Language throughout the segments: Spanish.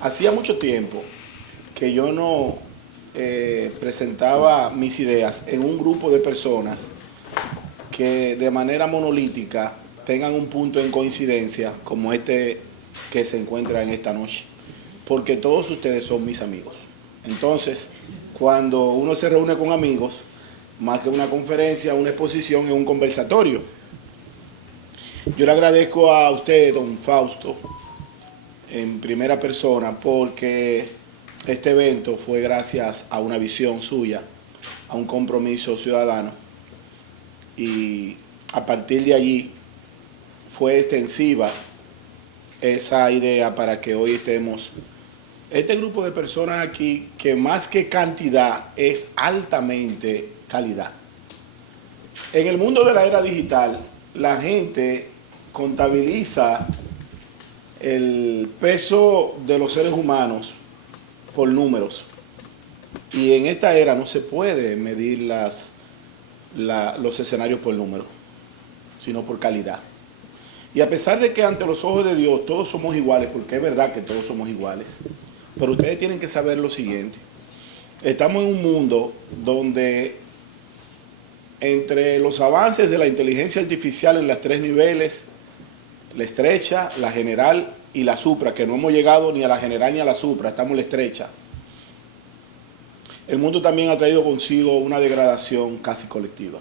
Hacía mucho tiempo que yo no presentaba mis ideas en un grupo de personas que de manera monolítica tengan un punto en coincidencia como este que se encuentra en esta noche, porque todos ustedes son mis amigos. Entonces, cuando uno se reúne con amigos, más que una conferencia, una exposición, es un conversatorio. Yo le agradezco a usted, don Fausto, en primera persona, porque este evento fue gracias a una visión suya, a un compromiso ciudadano, y a partir de allí fue extensiva esa idea para que hoy estemos este grupo de personas aquí, que más que cantidad es altamente calidad. En el mundo de la era digital, la gente contabiliza el peso de los seres humanos por números, y en esta era no se puede medir los escenarios por número, sino por calidad. Y a pesar de que ante los ojos de Dios todos somos iguales, porque es verdad que todos somos iguales, pero ustedes tienen que saber lo siguiente: estamos en un mundo donde entre los avances de la inteligencia artificial en los tres niveles, la estrecha, la general y la supra, que no hemos llegado ni a la general ni a la supra, estamos en la estrecha, el mundo también ha traído consigo una degradación casi colectiva.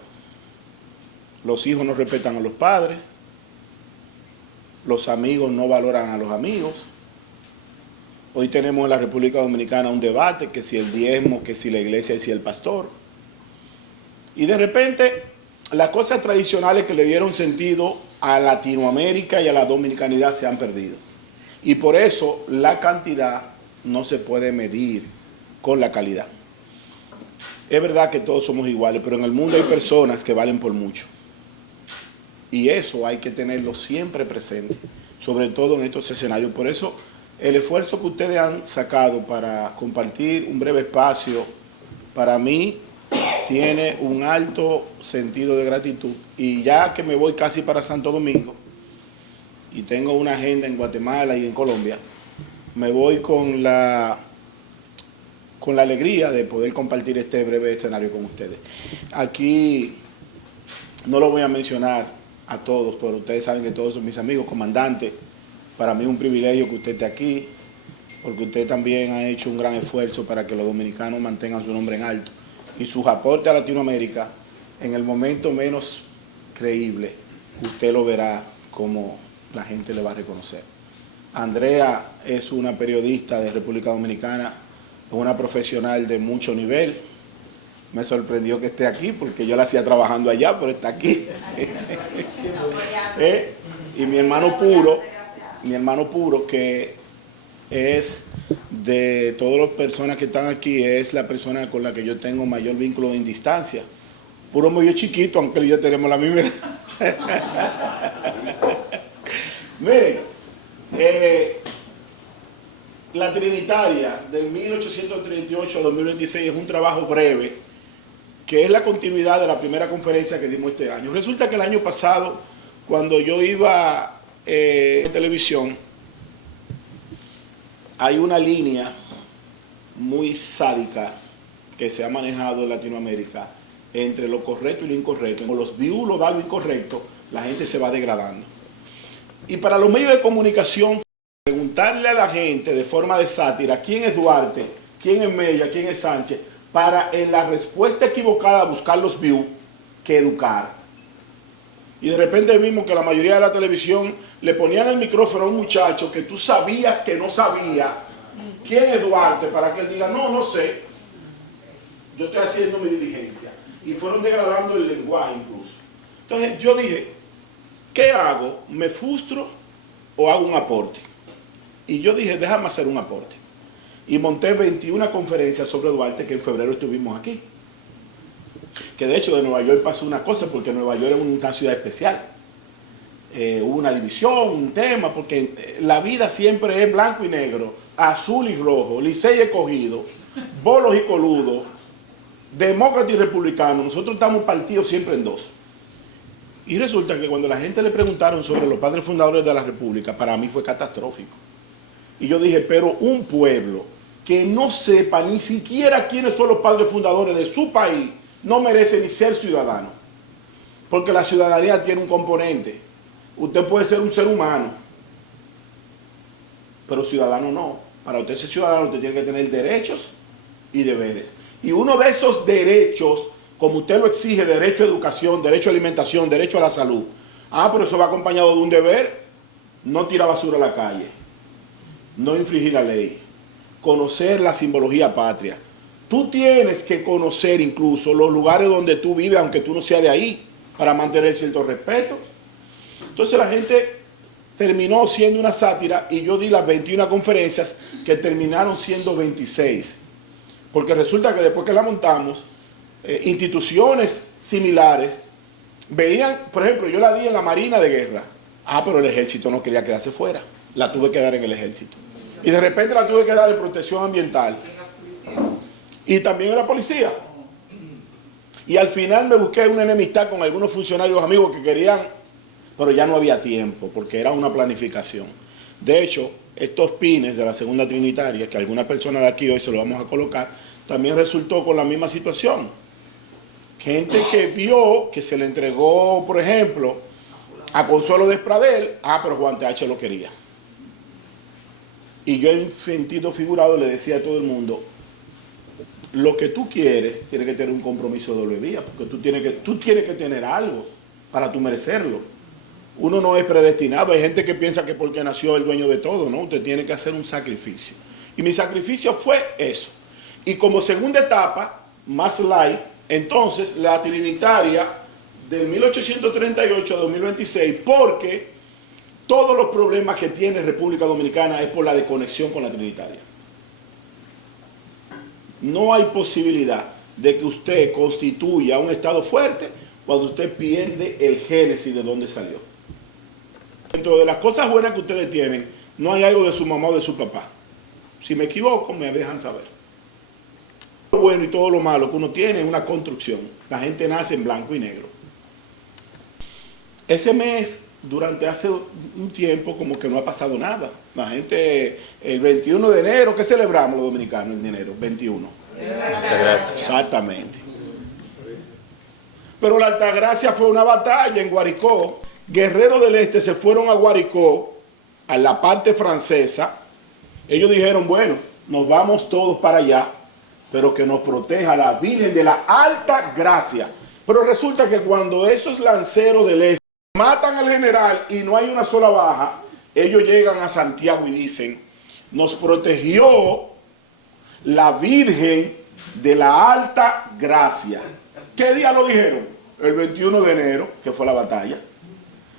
Los hijos no respetan a los padres, los amigos no valoran a los amigos. Hoy tenemos en la República Dominicana un debate, que si el diezmo, que si la iglesia y si el pastor. Y de repente, las cosas tradicionales que le dieron sentido a Latinoamérica y a la dominicanidad se han perdido. Y por eso la cantidad no se puede medir con la calidad. Es verdad que todos somos iguales, pero en el mundo hay personas que valen por mucho. Y eso hay que tenerlo siempre presente, sobre todo en estos escenarios. Por eso el esfuerzo que ustedes han sacado para compartir un breve espacio, para mí tiene un alto sentido de gratitud. Y ya que me voy casi para Santo Domingo y tengo una agenda en Guatemala y en Colombia, me voy con la alegría de poder compartir este breve escenario con ustedes. Aquí no lo voy a mencionar a todos, pero ustedes saben que todos son mis amigos. Comandante, para mí es un privilegio que usted esté aquí, porque usted también ha hecho un gran esfuerzo para que los dominicanos mantengan su nombre en alto. Y sus aportes a Latinoamérica, en el momento menos creíble, usted lo verá como la gente le va a reconocer. Andrea es una periodista de República Dominicana, una profesional de mucho nivel. Me sorprendió que esté aquí, porque yo la hacía trabajando allá, pero está aquí. Y mi hermano Puro, que es de todas las personas que están aquí, es la persona con la que yo tengo mayor vínculo en distancia. Puro me vio chiquito, aunque ya tenemos la misma edad. Miren, la Trinitaria del 1838 a 2026 es un trabajo breve, que es la continuidad de la primera conferencia que dimos este año. Resulta que el año pasado, cuando yo iba en televisión, hay una línea muy sádica que se ha manejado en Latinoamérica entre lo correcto y lo incorrecto. Como los views lo dan lo incorrecto, la gente se va degradando. Y para los medios de comunicación, preguntarle a la gente de forma de sátira quién es Duarte, quién es Mella, quién es Sánchez, para en la respuesta equivocada buscar los views, que educar. Y de repente vimos que la mayoría de la televisión le ponían el micrófono a un muchacho que tú sabías que no sabía quién es Duarte, para que él diga, no sé, yo estoy haciendo mi diligencia. Y fueron degradando el lenguaje incluso. Entonces yo dije, ¿qué hago? ¿Me frustro o hago un aporte? Y yo dije, déjame hacer un aporte. Y monté 21 conferencias sobre Duarte, que en febrero estuvimos aquí. Que de hecho de Nueva York pasó una cosa, porque Nueva York es una ciudad especial. Hubo una división, un tema, porque la vida siempre es blanco y negro, azul y rojo, Licey y Escogido, bolos y coludos, demócrata y republicano. Nosotros estamos partidos siempre en dos. Y resulta que cuando la gente le preguntaron sobre los padres fundadores de la República, para mí fue catastrófico. Y yo dije, pero un pueblo que no sepa ni siquiera quiénes son los padres fundadores de su país, no merece ni ser ciudadano. Porque la ciudadanía tiene un componente. Usted puede ser un ser humano, pero ciudadano no. Para usted ser ciudadano, usted tiene que tener derechos y deberes. Y uno de esos derechos, como usted lo exige, derecho a educación, derecho a alimentación, derecho a la salud. Pero eso va acompañado de un deber: no tirar basura a la calle, no infringir la ley, conocer la simbología patria. Tú tienes que conocer incluso los lugares donde tú vives, aunque tú no seas de ahí, para mantener cierto respeto. Entonces la gente terminó siendo una sátira y yo di las 21 conferencias que terminaron siendo 26. Porque resulta que después que la montamos, instituciones similares veían, por ejemplo, yo la di en la Marina de Guerra. Pero el ejército no quería quedarse fuera. La tuve que dar en el ejército. Y de repente la tuve que dar en protección ambiental. Y también en la policía. Y al final me busqué una enemistad con algunos funcionarios amigos que querían, pero ya no había tiempo, porque era una planificación. De hecho, estos pines de la segunda trinitaria, que algunas personas de aquí hoy se los vamos a colocar, también resultó con la misma situación. Gente que vio que se le entregó, por ejemplo, a Consuelo Despradel, pero Juan TH lo quería. Y yo en sentido figurado le decía a todo el mundo, lo que tú quieres tiene que tener un compromiso de doble vía, porque tú tienes que tener algo para tú merecerlo. Uno no es predestinado. Hay gente que piensa que porque nació el dueño de todo, ¿no? Usted tiene que hacer un sacrificio. Y mi sacrificio fue eso. Y como segunda etapa, más light, entonces la trinitaria del 1838 a 2026, porque todos los problemas que tiene República Dominicana es por la desconexión con la trinitaria. No hay posibilidad de que usted constituya un Estado fuerte cuando usted pierde el génesis de dónde salió. Dentro de las cosas buenas que ustedes tienen, no hay algo de su mamá o de su papá. Si me equivoco, me dejan saber. Todo lo bueno y todo lo malo que uno tiene es una construcción. La gente nace en blanco y negro. Ese mes, durante hace un tiempo, como que no ha pasado nada. La gente, el 21 de enero, ¿qué celebramos los dominicanos en enero? 21. Exactamente. Pero la Altagracia fue una batalla en Guaricó. Guerreros del Este se fueron a Guaricó, a la parte francesa. Ellos dijeron, bueno, nos vamos todos para allá, pero que nos proteja la Virgen de la Alta Gracia. Pero resulta que cuando esos lanceros del Este matan al general y no hay una sola baja, ellos llegan a Santiago y dicen, nos protegió la Virgen de la Alta Gracia. ¿Qué día lo dijeron? El 21 de enero, que fue la batalla.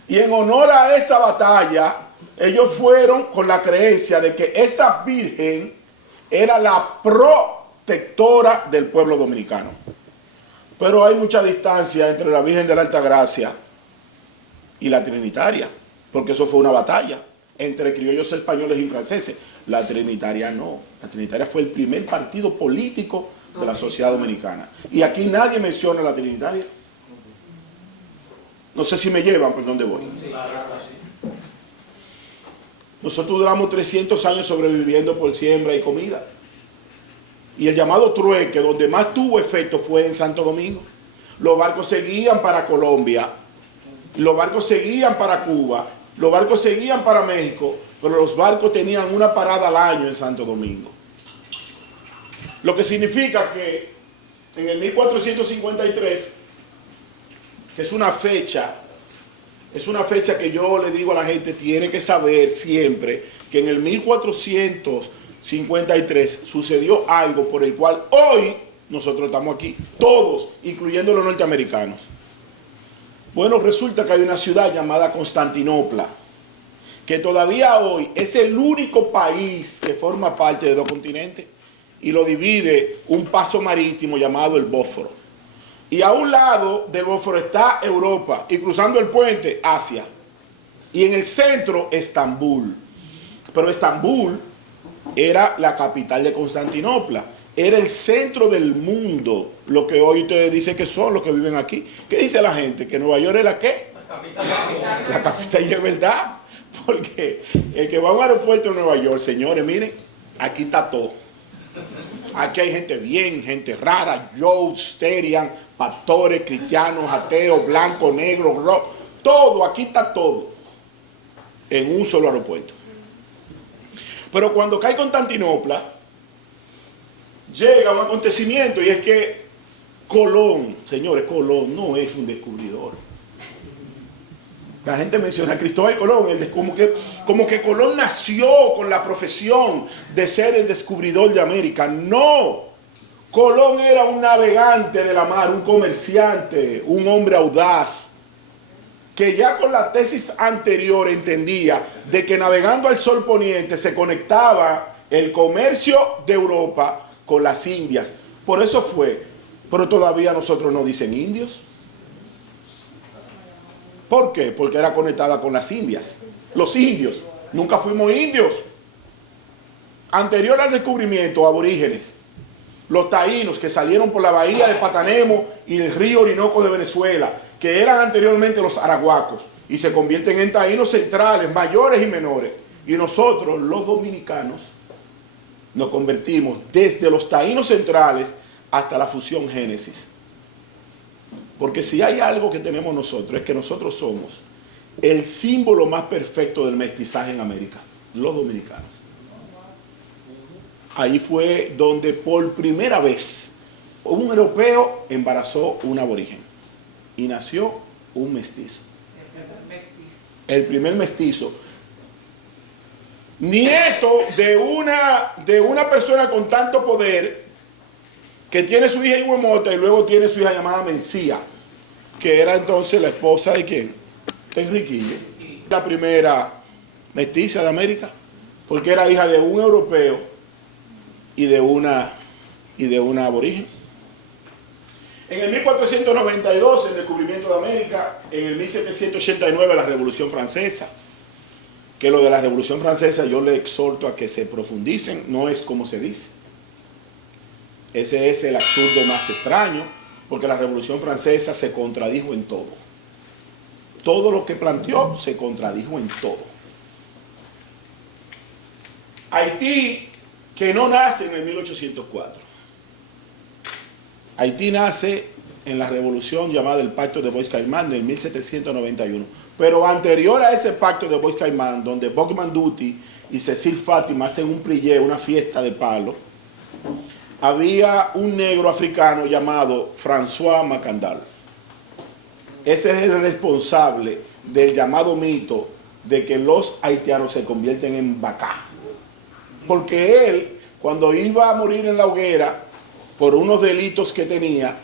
Y en honor a esa batalla, ellos fueron con la creencia de que esa Virgen era la protectora del pueblo dominicano. Pero hay mucha distancia entre la Virgen de la Alta Gracia y la trinitaria, porque eso fue una batalla entre criollos españoles y franceses. La trinitaria no. La trinitaria fue el primer partido político de la sociedad dominicana. Y aquí nadie menciona la trinitaria. No sé si me llevan por dónde voy. Nosotros duramos 300 años sobreviviendo por siembra y comida. Y el llamado trueque, donde más tuvo efecto, fue en Santo Domingo. Los barcos seguían para Colombia, los barcos seguían para Cuba, los barcos seguían para México, pero los barcos tenían una parada al año en Santo Domingo. Lo que significa que en el 1453, que es una fecha que yo le digo a la gente, tiene que saber siempre que en el 1453 sucedió algo por el cual hoy nosotros estamos aquí, todos, incluyendo los norteamericanos. Bueno, resulta que hay una ciudad llamada Constantinopla, que todavía hoy es el único país que forma parte de dos continentes y lo divide un paso marítimo llamado el Bósforo. Y a un lado del Bósforo está Europa y cruzando el puente, Asia. Y en el centro, Estambul. Pero Estambul era la capital de Constantinopla. Era el centro del mundo, lo que hoy ustedes dicen que son los que viven aquí. ¿Qué dice la gente? ¿Que Nueva York es la qué? La capital. La capital, y es verdad. Porque el que va a un aeropuerto de Nueva York, señores, miren, aquí está todo. Aquí hay gente bien, gente rara, Joes, Terian, pastores, cristianos, ateos, blancos, negros, rojos, todo, aquí está todo, en un solo aeropuerto. Pero cuando cae Constantinopla, llega un acontecimiento, y es que Colón, señores, Colón no es un descubridor. La gente menciona a Cristóbal Colón, como que Colón nació con la profesión de ser el descubridor de América. No, Colón era un navegante de la mar, un comerciante, un hombre audaz, que ya con la tesis anterior entendía de que navegando al sol poniente se conectaba el comercio de Europa con las Indias. Por eso fue, pero todavía nosotros no dicen indios. ¿Por qué? Porque era conectada con las Indias. Los indios, nunca fuimos indios. Anterior al descubrimiento, aborígenes, los taínos que salieron por la bahía de Patanemo y el río Orinoco de Venezuela, que eran anteriormente los arahuacos, y se convierten en taínos centrales, mayores y menores. Y nosotros, los dominicanos, nos convertimos desde los taínos centrales hasta la fusión Génesis. Porque si hay algo que tenemos nosotros, es que nosotros somos el símbolo más perfecto del mestizaje en América, los dominicanos. Ahí fue donde por primera vez un europeo embarazó un aborigen y nació un mestizo. El primer mestizo. Nieto de una persona con tanto poder, que tiene su hija Huemota y luego tiene su hija llamada Mencía, que era entonces la esposa de ¿quién? De Enriquillo. La primera mestiza de América, porque era hija de un europeo y de una aborigen. En el 1492 el descubrimiento de América, en el 1789 la Revolución Francesa, que lo de la Revolución Francesa yo le exhorto a que se profundicen, no es como se dice. Ese es el absurdo más extraño, porque la Revolución Francesa se contradijo en todo. Todo lo que planteó se contradijo en todo. Haití, que no nace en el 1804. Haití nace en la revolución llamada el Pacto de Bois-Caïman del 1791. Pero anterior a ese Pacto de Bois-Caïman, donde Boc Manduti y Cecil Fátima hacen un prié, una fiesta de palo, había un negro africano llamado François Macandal. Ese es el responsable del llamado mito de que los haitianos se convierten en Bacá. Porque él, cuando iba a morir en la hoguera por unos delitos que tenía,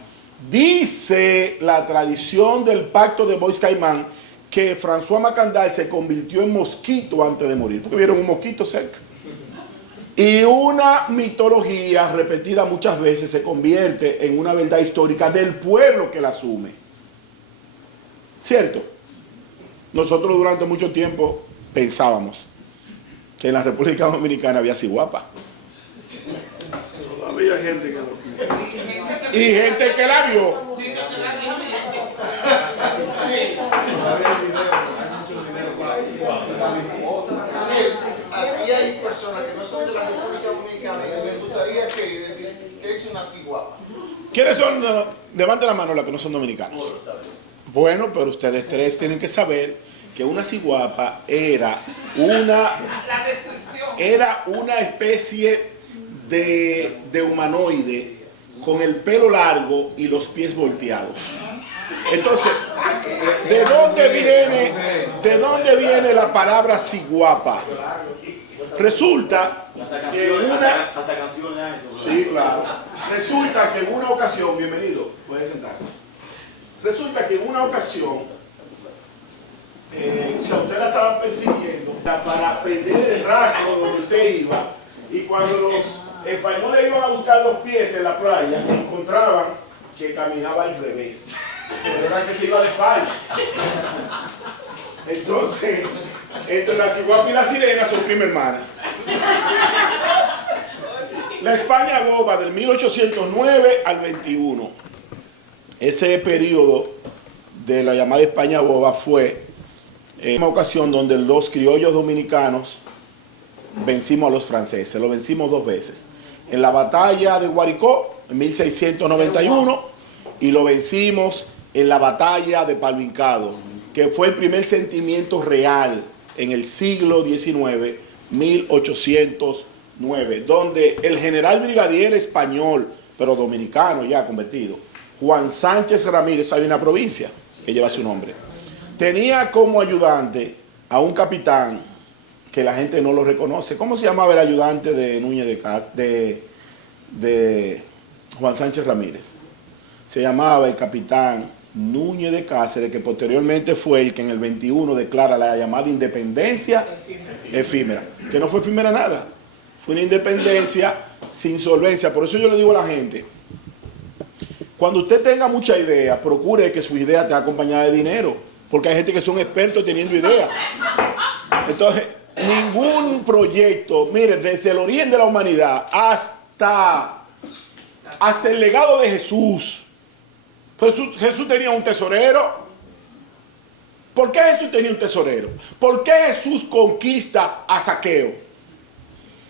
dice la tradición del Pacto de Bois-Caïman que François Macandal se convirtió en mosquito antes de morir, porque vieron un mosquito cerca. Y una mitología repetida muchas veces se convierte en una verdad histórica del pueblo que la asume. ¿Cierto? Nosotros durante mucho tiempo pensábamos que en la República Dominicana había ciguapa. Todavía hay gente que lo Y gente que la vio. Aquí hay personas que no son de la República Dominicana y me gustaría que identifiquen qué es una ciguapa. ¿Quiénes son? Levanten la mano los que no son dominicanos. Bueno, pero ustedes tres tienen que saber que una ciguapa era una especie de humanoide con el pelo largo y los pies volteados. Entonces, ¿de dónde viene la palabra ciguapa? Resulta que resulta que en una ocasión, bienvenido, puede sentarse. Resulta que en una ocasión, si a usted la estaban persiguiendo para perder el rastro donde usted iba, y cuando los españoles iban a buscar los pies en la playa, encontraban que caminaba al revés. Pero era que se iba de espalda. Entonces, entre la ciguapa y la sirena son prima hermana. La España boba del 1809 al 21. Ese periodo de la llamada España boba fue En una ocasión donde los criollos dominicanos vencimos a los franceses, lo vencimos 2 veces. En la batalla de Guaricó, en 1691, y lo vencimos en la batalla de Palo Hincado, que fue el primer sentimiento real en el siglo XIX, 1809, donde el general brigadier español, pero dominicano ya convertido, Juan Sánchez Ramírez, hay una provincia que lleva su nombre, tenía como ayudante a un capitán que la gente no lo reconoce. ¿Cómo se llamaba el ayudante de Núñez de Juan Sánchez Ramírez? Se llamaba el capitán Núñez de Cáceres, que posteriormente fue el que en el 21 declara la llamada independencia efímera, que no fue efímera nada, fue una independencia sin solvencia. Por eso yo le digo a la gente, cuando usted tenga mucha idea, procure que su idea esté acompañada de dinero, porque hay gente que son expertos teniendo ideas. Entonces, ningún proyecto, mire, desde el origen de la humanidad hasta el legado de Jesús. Jesús tenía un tesorero. ¿Por qué Jesús tenía un tesorero? ¿Por qué Jesús conquista a Zaqueo?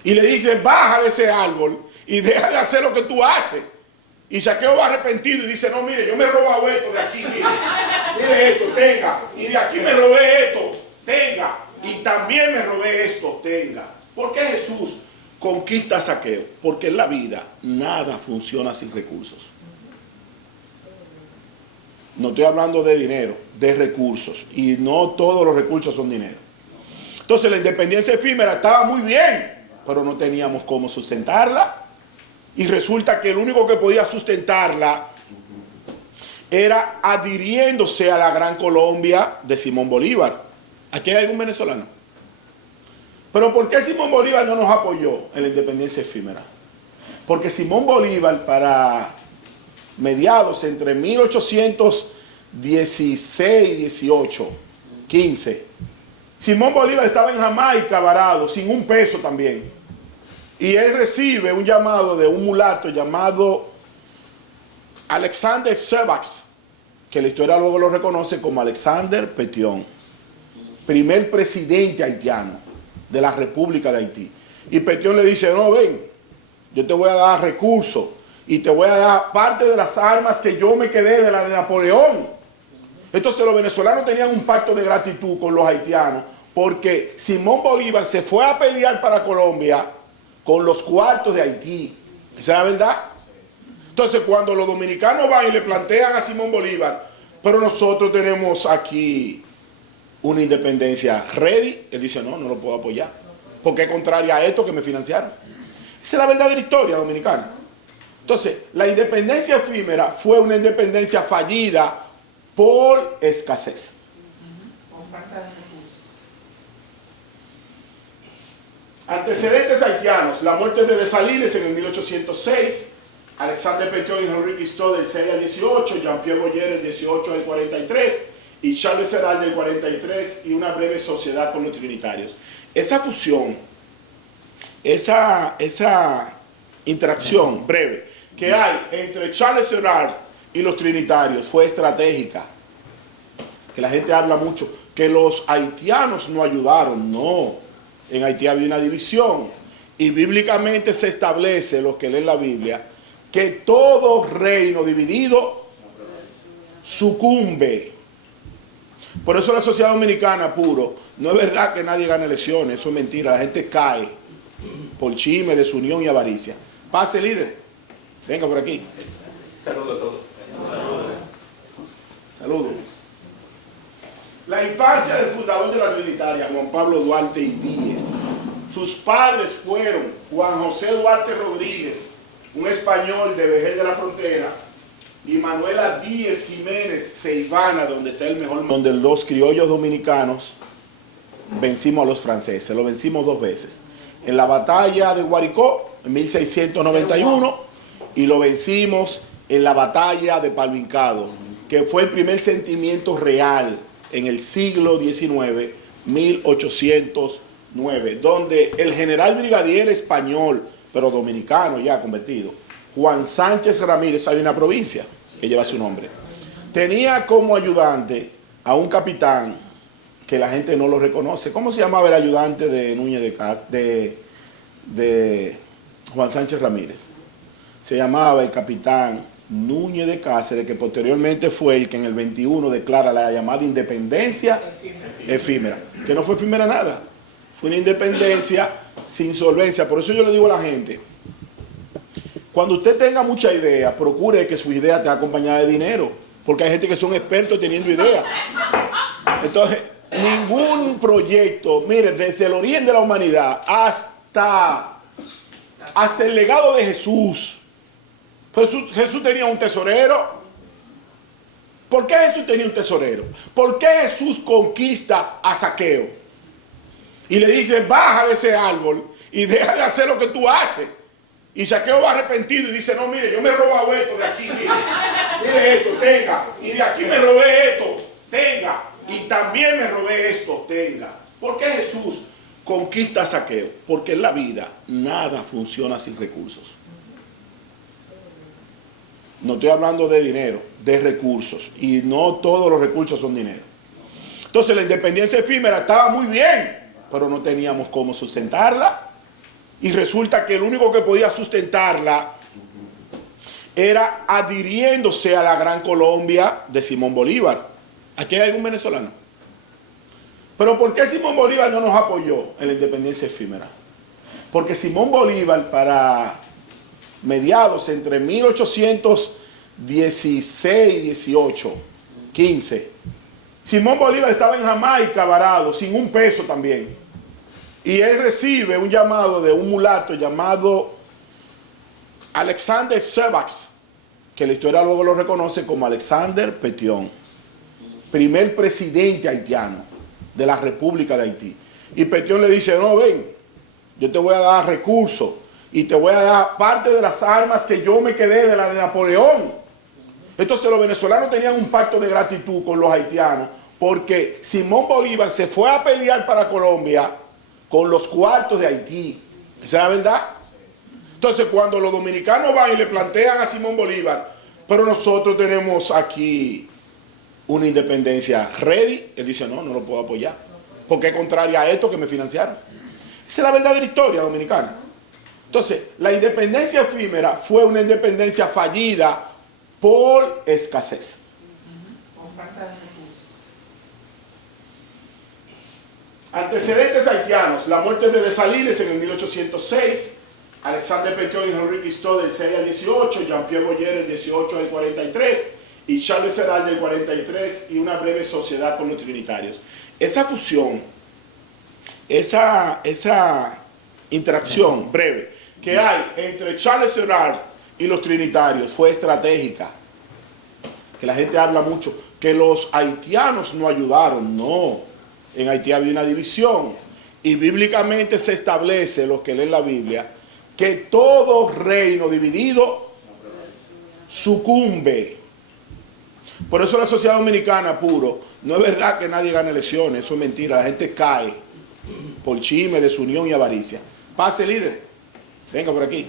Y le dice, baja de ese árbol y deja de hacer lo que tú haces. Y Zaqueo va arrepentido y dice, no, mire, yo me he robado esto de aquí, mire esto, tenga. Y de aquí me robé esto, tenga. Y también me robé esto, tenga. ¿Por qué Jesús conquista a Zaqueo? Porque en la vida nada funciona sin recursos. No estoy hablando de dinero, de recursos. Y no todos los recursos son dinero. Entonces la independencia efímera estaba muy bien, pero no teníamos cómo sustentarla. Y resulta que el único que podía sustentarla era adhiriéndose a la Gran Colombia de Simón Bolívar. ¿Aquí hay algún venezolano? Pero ¿por qué Simón Bolívar no nos apoyó en la independencia efímera? Porque Simón Bolívar, para mediados entre 1816, 18, 15, Simón Bolívar estaba en Jamaica varado, sin un peso también. Y él recibe un llamado de un mulato llamado Alexander Servax, que la historia luego lo reconoce como Alexander Petion, primer presidente haitiano de la República de Haití. Y Petion le dice, no, ven, yo te voy a dar recursos y te voy a dar parte de las armas que yo me quedé de la de Napoleón. Entonces los venezolanos tenían un pacto de gratitud con los haitianos, porque Simón Bolívar se fue a pelear para Colombia con los cuartos de Haití. ¿Esa es la verdad? Entonces cuando los dominicanos van y le plantean a Simón Bolívar, pero nosotros tenemos aquí una independencia ready, él dice, no, no lo puedo apoyar, porque es contraria a esto que me financiaron. Esa es la verdadera historia dominicana. Entonces, la independencia efímera fue una independencia fallida por escasez. Antecedentes haitianos: la muerte de Dessalines en el 1806, Alexander Petion y Henri Guisteau del 6 al 18, Jean-Pierre Boyer del 18 al 43 y Charles Serral del 43, y una breve sociedad con los trinitarios. Esa fusión, esa interacción breve que hay entre Charles Serral y los trinitarios fue estratégica. Que la gente habla mucho, que los haitianos no ayudaron, no. En Haití había una división y bíblicamente se establece, los que leen la Biblia, que todo reino dividido sucumbe. Por eso la sociedad dominicana, puro, no es verdad que nadie gane elecciones, eso es mentira, la gente cae por chisme, desunión y avaricia. Pase, líder, venga por aquí. Saludos a todos. Saludos. La infancia del fundador de la Trinitaria, Juan Pablo Duarte y Díez. Sus padres fueron Juan José Duarte Rodríguez, un español de Vejer de la Frontera, y Manuela Díez Jiménez Ceibana, donde está el mejor, donde los criollos dominicanos vencimos a los franceses, lo vencimos 2 veces. En la batalla de Guaricó, en 1691, y lo vencimos en la batalla de Palo Hincado, que fue el primer sentimiento real en el siglo XIX, 1809, donde el general brigadier español, pero dominicano ya convertido, Juan Sánchez Ramírez, hay una provincia que lleva su nombre, tenía como ayudante a un capitán que la gente no lo reconoce. ¿Cómo se llamaba el ayudante de Núñez de Juan Sánchez Ramírez? Se llamaba el capitán Núñez de Cáceres, que posteriormente fue el que en el 21 declara la llamada independencia efímera, que no fue efímera nada, fue una independencia sin solvencia. Por eso yo le digo a la gente, cuando usted tenga mucha idea, procure que su idea esté acompañada de dinero, porque hay gente que son expertos teniendo ideas. Entonces, ningún proyecto, mire, desde el origen de la humanidad hasta el legado de Jesús. Jesús tenía un tesorero. ¿Por qué Jesús tenía un tesorero? ¿Por qué Jesús conquista a Zaqueo? Y le dice, baja de ese árbol y deja de hacer lo que tú haces. Y Zaqueo va arrepentido y dice, no, mire, yo me he robado esto de aquí, mire esto, tenga. Y de aquí me robé esto, tenga. Y también me robé esto, tenga. ¿Por qué Jesús conquista a Zaqueo? Porque en la vida nada funciona sin recursos. No estoy hablando de dinero, de recursos. Y no todos los recursos son dinero. Entonces la independencia efímera estaba muy bien, pero no teníamos cómo sustentarla. Y resulta que el único que podía sustentarla era adhiriéndose a la Gran Colombia de Simón Bolívar. ¿Aquí hay algún venezolano? Pero ¿por qué Simón Bolívar no nos apoyó en la independencia efímera? Porque Simón Bolívar, para mediados entre 1816, 18, 15, Simón Bolívar estaba en Jamaica varado, sin un peso también. Y él recibe un llamado de un mulato llamado Alexander Servax, que la historia luego lo reconoce como Alexander Petion, primer presidente haitiano de la República de Haití. Y Petion le dice, no, ven, yo te voy a dar recursos y te voy a dar parte de las armas que yo me quedé de la de Napoleón. Entonces los venezolanos tenían un pacto de gratitud con los haitianos, porque Simón Bolívar se fue a pelear para Colombia con los cuartos de Haití. ¿Esa es la verdad? Entonces cuando los dominicanos van y le plantean a Simón Bolívar, pero nosotros tenemos aquí una independencia ready, él dice, no lo puedo apoyar, porque es contraria a esto que me financiaron. Esa es la verdadera historia dominicana. Entonces, la independencia efímera fue una independencia fallida por escasez. Antecedentes haitianos: la muerte de Dessalines en el 1806, Alexander Petion y Henri Quistó del 6 al 18, Jean-Pierre Boyer del 18 al 43 y Charles Serral del 43, y una breve sociedad con los trinitarios. Esa fusión, esa interacción breve que hay entre Charles Serral y los trinitarios fue estratégica. Que la gente habla mucho, que los haitianos no ayudaron, no. En Haití había una división y bíblicamente se establece, los que leen la Biblia, que todo reino dividido sucumbe. Por eso la sociedad dominicana, puro, no es verdad que nadie gane elecciones, eso es mentira, la gente cae por chisme, desunión y avaricia. Pase, líder, venga por aquí.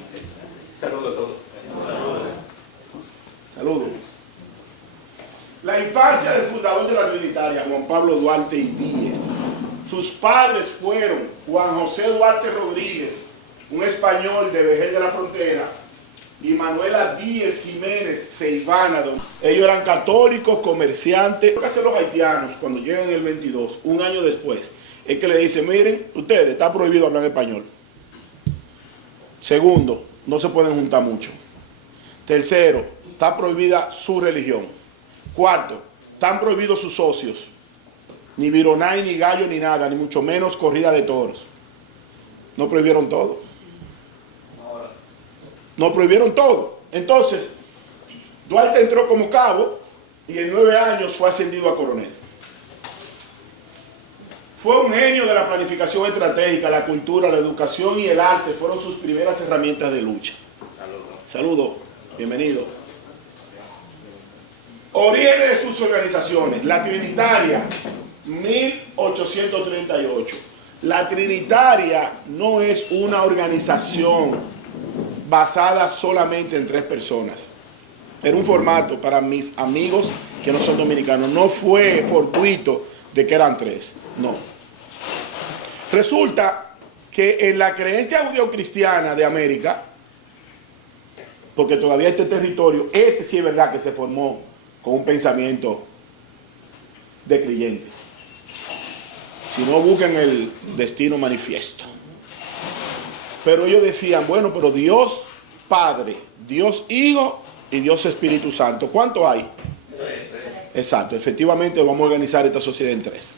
Saludos a todos. Saludos. La infancia del fundador de la Trinitaria, Juan Pablo Duarte y Díez. Sus padres fueron Juan José Duarte Rodríguez, un español de Vejer de la Frontera, y Manuela Díez Jiménez Ceibana. Ellos eran católicos, comerciantes. Lo que hacen los haitianos cuando llegan en el 22, un año después, es que le dicen, miren, ustedes, está prohibido hablar español. Segundo, no se pueden juntar mucho. Tercero, está prohibida su religión. Cuarto, están prohibidos sus socios. Ni vironay, ni gallo, ni nada, ni mucho menos corrida de toros. No prohibieron todo. No prohibieron todo. Entonces, Duarte entró como cabo y en 9 años fue ascendido a coronel. Fue un genio de la planificación estratégica, la cultura, la educación y el arte fueron sus primeras herramientas de lucha. Saludos, bienvenido. Orígenes de sus organizaciones: la Trinitaria, 1838. La Trinitaria no es una organización basada solamente en 3 personas. Era un formato para mis amigos que no son dominicanos. No fue fortuito de que eran 3. No. Resulta que en la creencia judeocristiana de América, porque todavía este territorio, este sí es verdad que se formó con un pensamiento de creyentes. Si no, busquen el Destino Manifiesto. Pero ellos decían, bueno, pero Dios Padre, Dios Hijo y Dios Espíritu Santo, ¿cuánto hay? 3. Exacto, efectivamente vamos a organizar esta sociedad en 3.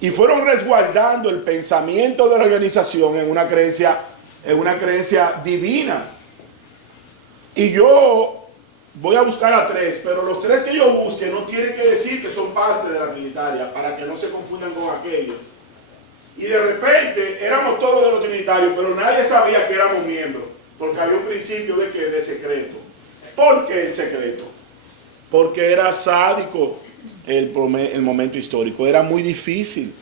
Y fueron resguardando el pensamiento de la organización en una creencia divina. Y yo voy a buscar a 3, pero los 3 que yo busque no tienen que decir que son parte de la Trinitaria, para que no se confundan con aquello. Y de repente éramos todos de los trinitarios, pero nadie sabía que éramos miembros, porque había un principio de que de secreto. ¿Por qué el secreto? Porque era sádico el momento histórico, era muy difícil.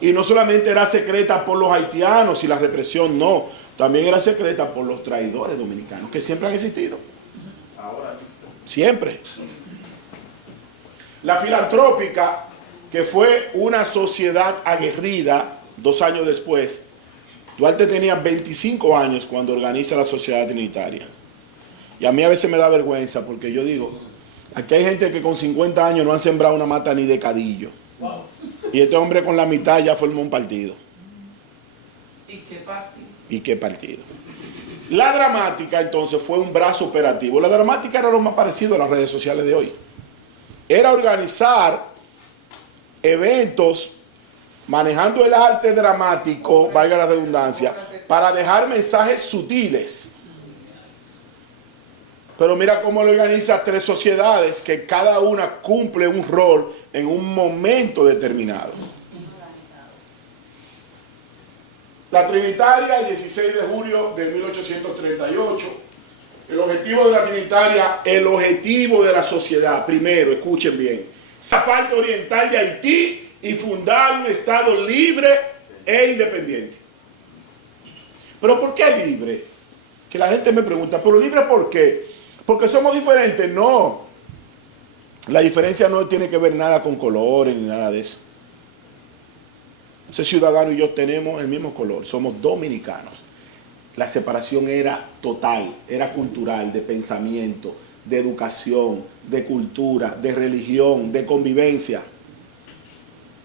Y no solamente era secreta por los haitianos y la represión, no, también era secreta por los traidores dominicanos, que siempre han existido. Siempre. La filantrópica, que fue una sociedad aguerrida 2 años después. Duarte tenía 25 años cuando organiza la sociedad trinitaria. Y a mí a veces me da vergüenza porque yo digo, aquí hay gente que con 50 años no han sembrado una mata ni de cadillo. Y este hombre con la mitad ya formó un partido. ¿Y qué partido? ¿Y qué partido? La dramática entonces fue un brazo operativo. La dramática era lo más parecido a las redes sociales de hoy. Era organizar eventos manejando el arte dramático, valga la redundancia, para dejar mensajes sutiles. Pero mira cómo lo organiza 3 sociedades que cada una cumple un rol en un momento determinado. La Trinitaria, el 16 de julio de 1838. El objetivo de la Trinitaria, el objetivo de la sociedad, primero, escuchen bien, esa parte oriental de Haití y fundar un Estado libre e independiente. ¿Pero por qué libre? Que la gente me pregunta, ¿pero libre por qué? ¿Porque somos diferentes? No. La diferencia no tiene que ver nada con colores ni nada de eso. Ese ciudadano y yo tenemos el mismo color, somos dominicanos. La separación era total, era cultural, de pensamiento, de educación, de cultura, de religión, de convivencia.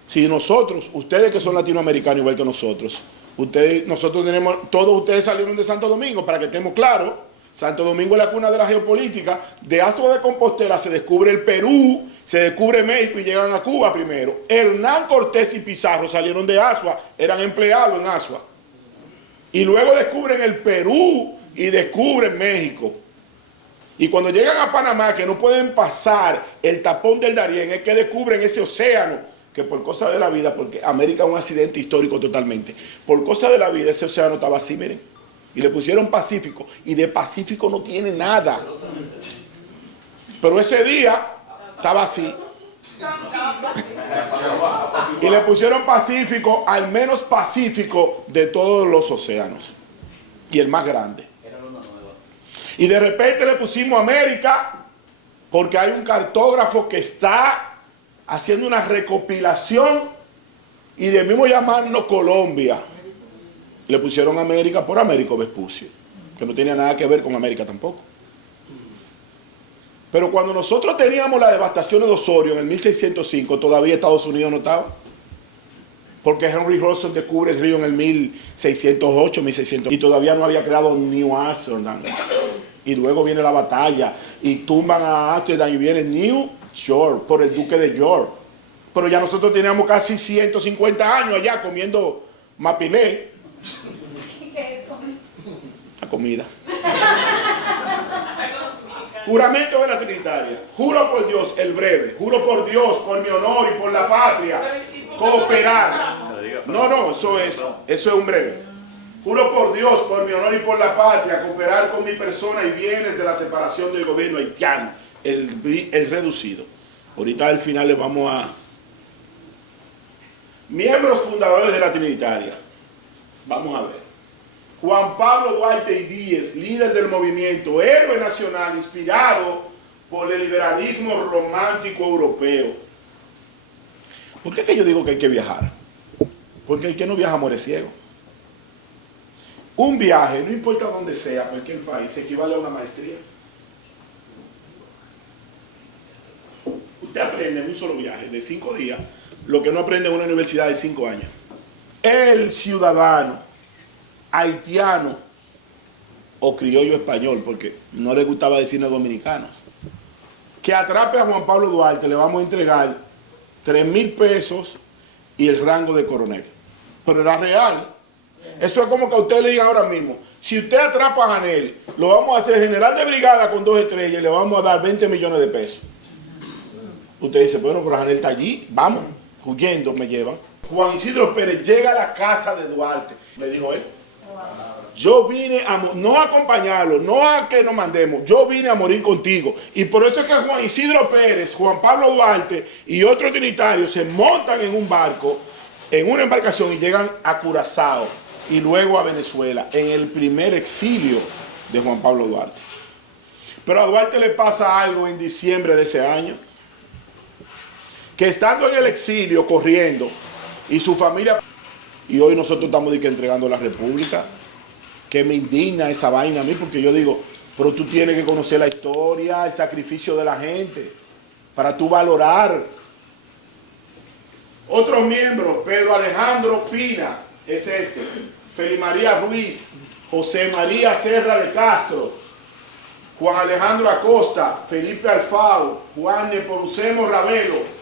Si nosotros, ustedes que son latinoamericanos igual que nosotros, nosotros tenemos, todos ustedes salieron de Santo Domingo, para que estemos claros. Santo Domingo es la cuna de la geopolítica. De Azua de Compostela se descubre el Perú, se descubre México y llegan a Cuba primero. Hernán Cortés y Pizarro salieron de Azua, eran empleados en Azua. Y luego descubren el Perú y descubren México. Y cuando llegan a Panamá, que no pueden pasar el tapón del Darién, es que descubren ese océano, que por cosa de la vida, porque América es un accidente histórico totalmente, por cosa de la vida ese océano estaba así, miren. Y le pusieron Pacífico, y de Pacífico no tiene nada. Pero ese día estaba así. Y le pusieron Pacífico, al menos pacífico de todos los océanos. Y el más grande. Y de repente le pusimos América, porque hay un cartógrafo que está haciendo una recopilación, y de mismo llamarnos Colombia. Le pusieron América por Américo Vespucio, que no tenía nada que ver con América tampoco. Pero cuando nosotros teníamos la devastación de Osorio en el 1605, todavía Estados Unidos no estaba. Porque Henry Hudson descubre el río en el 1608, 1600, y todavía no había creado New Amsterdam. Y luego viene la batalla, y tumban a Amsterdam, y viene New York, por el duque de York. Pero ya nosotros teníamos casi 150 años allá comiendo mapiné. La comida. Juramento de la Trinitaria. Juro por Dios, el breve. Juro por Dios, por mi honor y por la patria, cooperar. No, eso es un breve. Juro por Dios, por mi honor y por la patria, cooperar con mi persona y bienes de la separación del gobierno haitiano, el reducido. Ahorita al final le vamos a... Miembros fundadores de la Trinitaria. Vamos a ver. Juan Pablo Duarte y Díez, líder del movimiento, héroe nacional, inspirado por el liberalismo romántico europeo. ¿Por qué es que yo digo que hay que viajar? Porque el que no viaja muere ciego. Un viaje, no importa dónde sea, cualquier país, equivale a una maestría. Usted aprende en un solo viaje de 5 días lo que no aprende en una universidad de 5 años. El ciudadano haitiano o criollo español, porque no le gustaba decirnos dominicanos, que atrape a Juan Pablo Duarte, le vamos a entregar 3,000 pesos y el rango de coronel. Pero era real. Eso es como que a usted le digan ahora mismo, si usted atrapa a Janel, lo vamos a hacer general de brigada con 2 estrellas y le vamos a dar 20 millones de pesos. Usted dice, bueno, pero Janel está allí, vamos, huyendo me llevan. Juan Isidro Pérez llega a la casa de Duarte, le dijo él. Yo vine no a acompañarlo, no a que nos mandemos, yo vine a morir contigo. Y por eso es que Juan Isidro Pérez, Juan Pablo Duarte y otros trinitarios se montan en un barco, en una embarcación y llegan a Curazao y luego a Venezuela, en el primer exilio de Juan Pablo Duarte. Pero a Duarte le pasa algo en diciembre de ese año, que estando en el exilio corriendo y su familia, y hoy nosotros estamos entregando la república, que me indigna esa vaina a mí, porque yo digo, pero tú tienes que conocer la historia, el sacrificio de la gente, para tú valorar. Otros miembros, Pedro Alejandro Pina, es este, Feli María Ruiz, José María Serra de Castro, Juan Alejandro Acosta, Felipe Alfao, Juan Nepomuceno Ravelo,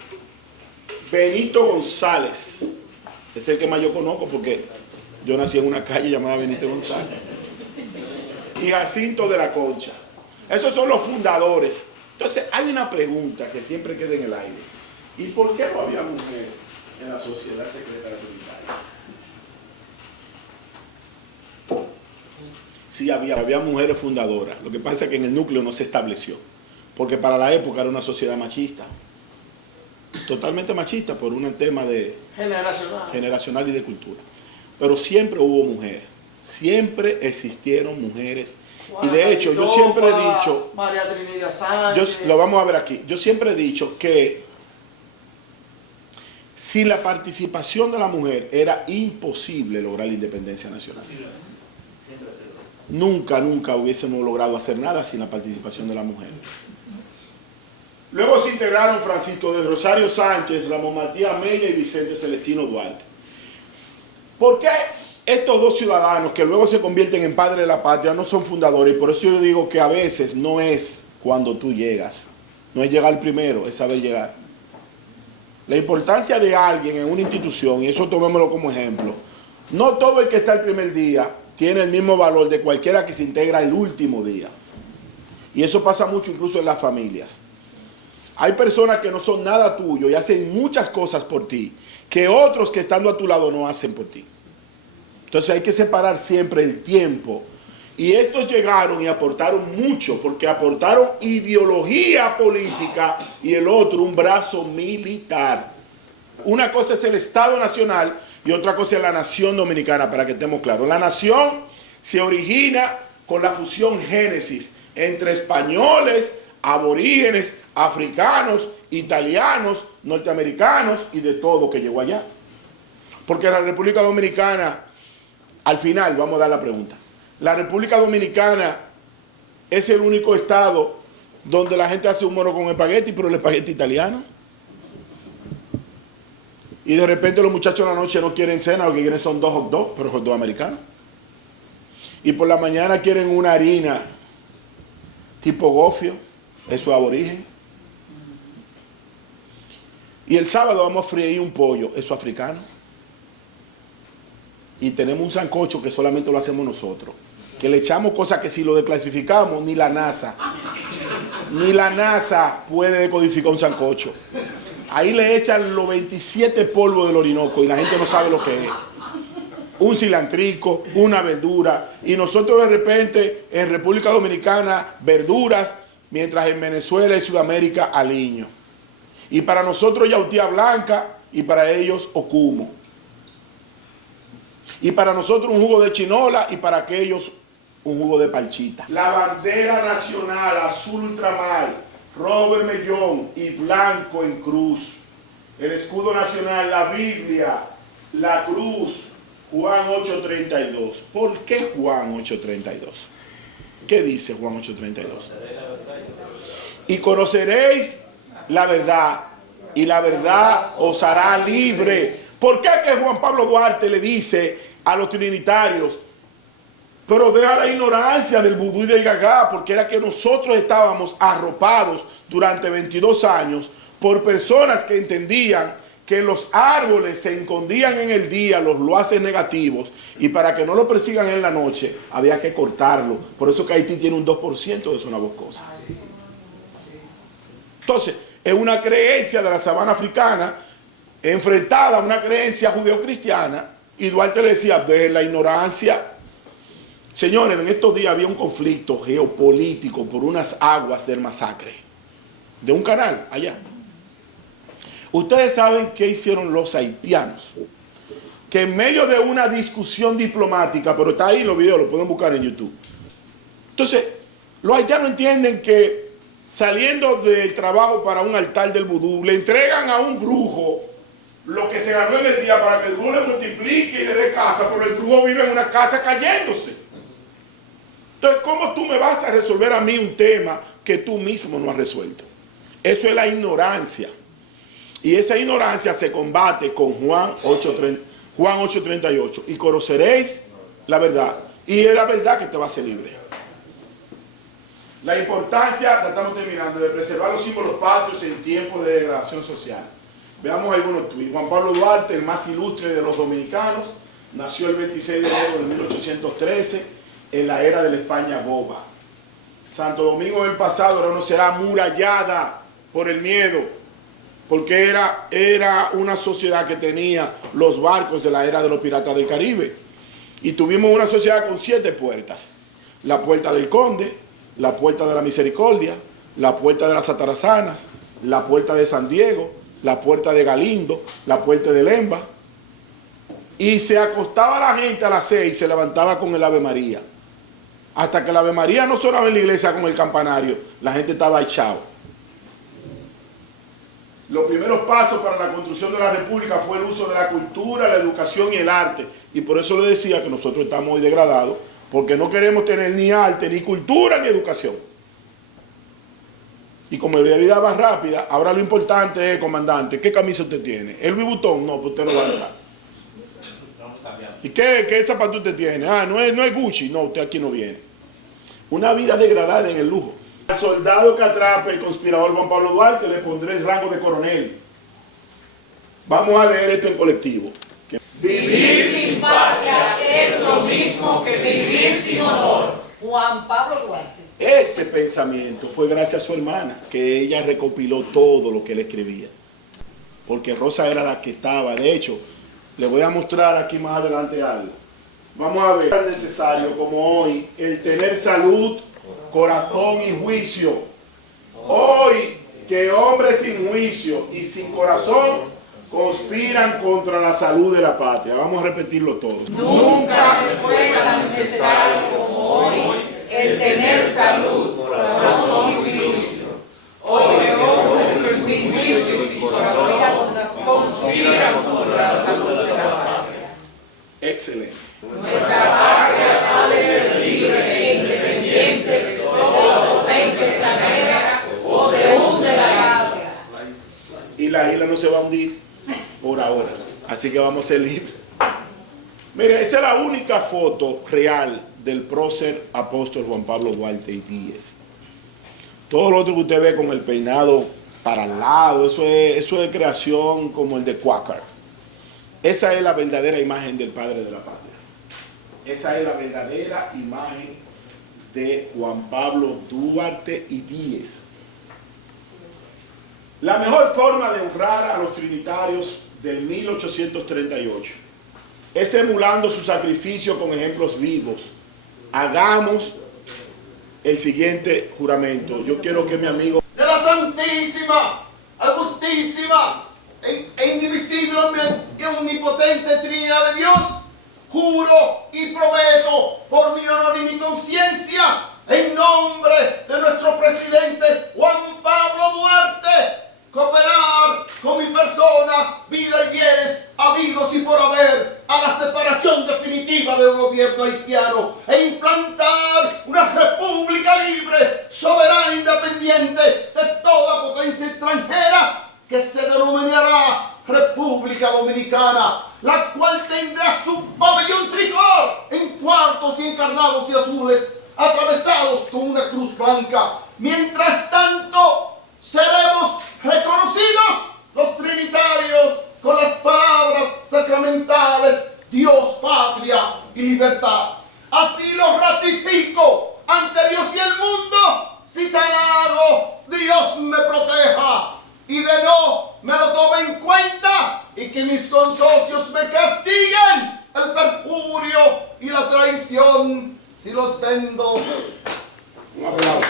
Benito González, es el que más yo conozco porque yo nací en una calle llamada Benito González, y Jacinto de la Concha. Esos son los fundadores. Entonces hay una pregunta que siempre queda en el aire: ¿y por qué no había mujeres en la sociedad secreta republicana? Sí había mujeres fundadoras. Lo que pasa es que en el núcleo no se estableció, porque para la época era una sociedad machista, totalmente machista, por un tema de generacional y de cultura. Pero siempre hubo mujeres, siempre existieron mujeres. Y de hecho, yo siempre he dicho, María Trinidad Sánchez, lo vamos a ver aquí, yo siempre he dicho que sin la participación de la mujer era imposible lograr la independencia nacional. Nunca hubiésemos logrado hacer nada sin la participación de la mujer. Luego se integraron Francisco de Rosario Sánchez, Ramón Matías Mella y Vicente Celestino Duarte. ¿Por qué estos dos ciudadanos que luego se convierten en padres de la patria no son fundadores? Y por eso yo digo que a veces no es cuando tú llegas, no es llegar primero, es saber llegar. La importancia de alguien en una institución, y eso tomémoslo como ejemplo, no todo el que está el primer día tiene el mismo valor de cualquiera que se integra el último día. Y eso pasa mucho incluso en las familias. Hay personas que no son nada tuyo y hacen muchas cosas por ti, que otros que estando a tu lado no hacen por ti. Entonces hay que separar siempre el tiempo. Y estos llegaron y aportaron mucho, porque aportaron ideología política y el otro un brazo militar. Una cosa es el Estado Nacional y otra cosa es la nación dominicana, para que estemos claros. La nación se origina con la fusión génesis entre españoles, aborígenes, africanos, italianos, norteamericanos y de todo que llegó allá. Porque la República Dominicana, al final vamos a dar la pregunta, la República Dominicana es el único estado donde la gente hace un mono con espagueti, pero el espagueti italiano. Y de repente los muchachos en la noche no quieren cena, lo que quieren son 2 hot dogs, pero hot dogs americanos. Y por la mañana quieren una harina tipo gofio, eso es aborigen. Y el sábado vamos a freír un pollo, eso es africano. Y tenemos un sancocho que solamente lo hacemos nosotros, que le echamos cosas que si lo desclasificamos, ni la NASA puede decodificar un sancocho. Ahí le echan los 27 polvos del Orinoco y la gente no sabe lo que es. Un cilantrico, una verdura, y nosotros de repente en República Dominicana verduras, mientras en Venezuela y Sudamérica aliño. Y para nosotros yautía blanca y para ellos ocumo. Y para nosotros un jugo de chinola y para aquellos un jugo de parchita. La bandera nacional azul ultramar, Robert Mellón y blanco en cruz. el escudo nacional, la Biblia, la cruz, Juan 8:32. ¿Por qué Juan 8:32? ¿Qué dice Juan 8:32? Y conoceréis la verdad, y la verdad os hará libre. ¿Por qué que Juan Pablo Duarte le dice a los trinitarios, pero deja la ignorancia del vudú y del gagá? Porque era que nosotros estábamos arropados durante 22 años por personas que entendían que los árboles se escondían en el día, los loaces negativos, y para que no lo persigan en la noche había que cortarlo. Por eso que Haití tiene un 2% de zona boscosa. Entonces, es una creencia de la sabana africana enfrentada a una creencia judeocristiana, y Duarte le decía, de la ignorancia. Señores, en estos días había un conflicto geopolítico por unas aguas del Masacre, de un canal allá. Ustedes saben qué hicieron los haitianos, que en medio de una discusión diplomática, pero está ahí en los videos, lo pueden buscar en YouTube. Entonces, los haitianos entienden que saliendo del trabajo para un altar del vudú, le entregan a un brujo lo que se ganó en el día para que el brujo le multiplique y le dé casa, pero el brujo vive en una casa cayéndose. Entonces, ¿cómo tú me vas a resolver a mí un tema que tú mismo no has resuelto? Eso es la ignorancia. Y esa ignorancia se combate con Juan 8:38. Y conoceréis la verdad. Y es la verdad que te va a hacer libre. La importancia, ya estamos terminando, de preservar los símbolos patrios en tiempos de degradación social. Veamos algunos tweets. Juan Pablo Duarte, el más ilustre de los dominicanos, nació el 26 de enero de 1813 en la era de la España boba. Santo Domingo del pasado era una ciudad amurallada por el miedo, porque era una sociedad que tenía los barcos de la era de los piratas del Caribe. Y tuvimos una sociedad con 7 puertas. La puerta del Conde, la puerta de la Misericordia, la puerta de las Atarazanas, la puerta de San Diego, la puerta de Galindo, la puerta de Lemba. Y se acostaba la gente a las 6 y se levantaba con el Ave María. Hasta que el Ave María no sonaba en la iglesia con el campanario, la gente estaba echado. Los primeros pasos para la construcción de la República fue el uso de la cultura, la educación y el arte. Y por eso le decía que nosotros estamos hoy degradados, porque no queremos tener ni arte, ni cultura, ni educación. Y como la vida va rápida, ahora lo importante es, comandante, ¿qué camisa usted tiene? ¿El Louis Vuitton? No, pues usted no va a entrar. ¿Y qué zapato usted tiene? Ah, no es Gucci. No, usted aquí no viene. Una vida degradada en el lujo. Al soldado que atrape el conspirador Juan Pablo Duarte le pondré el rango de coronel. Vamos a leer esto en colectivo. Vivir sin patria es lo mismo que vivir sin honor. Juan Pablo Duarte. Ese pensamiento fue gracias a su hermana, que ella recopiló todo lo que él escribía. Porque Rosa era la que estaba. De hecho, le voy a mostrar aquí más adelante algo. Vamos a ver. Es tan necesario como hoy el tener salud, corazón y juicio. Hoy que hombres sin juicio y sin corazón conspiran contra la salud de la patria. Vamos a repetirlo todos. Nunca fue tan necesario como hoy el tener salud, corazón y juicio. Hoy hombres sin juicio y corazón conspiran contra la salud de la patria. Excelente. Nuestra patria ha de ser libre e independiente de toda potencia extranjera o se hunde la patria. Y la isla no se va a hundir por ahora. Así que vamos a ser libres. Mire, esa es la única foto real del prócer apóstol Juan Pablo Duarte y Díez. Todo lo otro que usted ve con el peinado para el lado, eso es creación como el de Quaker. Esa es la verdadera imagen del padre de la patria. Esa es la verdadera imagen de Juan Pablo Duarte y Díez. La mejor forma de honrar a los trinitarios del 1838 es emulando su sacrificio con ejemplos vivos. Hagamos el siguiente juramento. Yo quiero que mi amigo... De la Santísima, Augustísima e indivisible y omnipotente Trinidad de Dios, juro y prometo por mi honor y mi conciencia, en nombre de nuestro presidente Juan Pablo Duarte, cooperar con mi persona, vida y bienes habidos y por haber, a la separación definitiva del gobierno haitiano e implantar una república libre, soberana e independiente de toda potencia extranjera que se denominará República Dominicana, la cual tendrá su pabellón tricolor en cuartos y encarnados y azules atravesados con una cruz blanca. Mientras tanto, seremos reconocidos los trinitarios con las palabras sacramentales Dios, patria y libertad. Así lo ratifico ante Dios y el mundo. Si tal hago, Dios me proteja y de no me lo tome en cuenta y que mis consocios me castiguen el perjurio y la traición si los vendo. Un aplauso.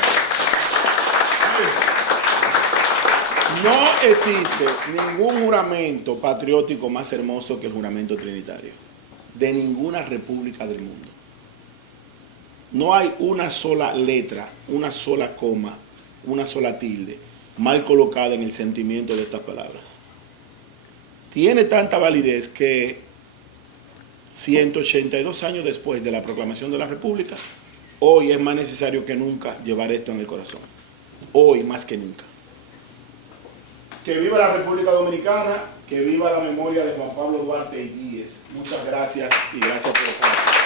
No existe ningún juramento patriótico más hermoso que el juramento trinitario, de ninguna república del mundo. No hay una sola letra, una sola coma, una sola tilde mal colocada en el sentimiento de estas palabras. Tiene tanta validez que 182 años después de la proclamación de la República, hoy es más necesario que nunca llevar esto en el corazón. Hoy más que nunca. Que viva la República Dominicana, que viva la memoria de Juan Pablo Duarte y Díez. Muchas gracias y gracias por estar aquí.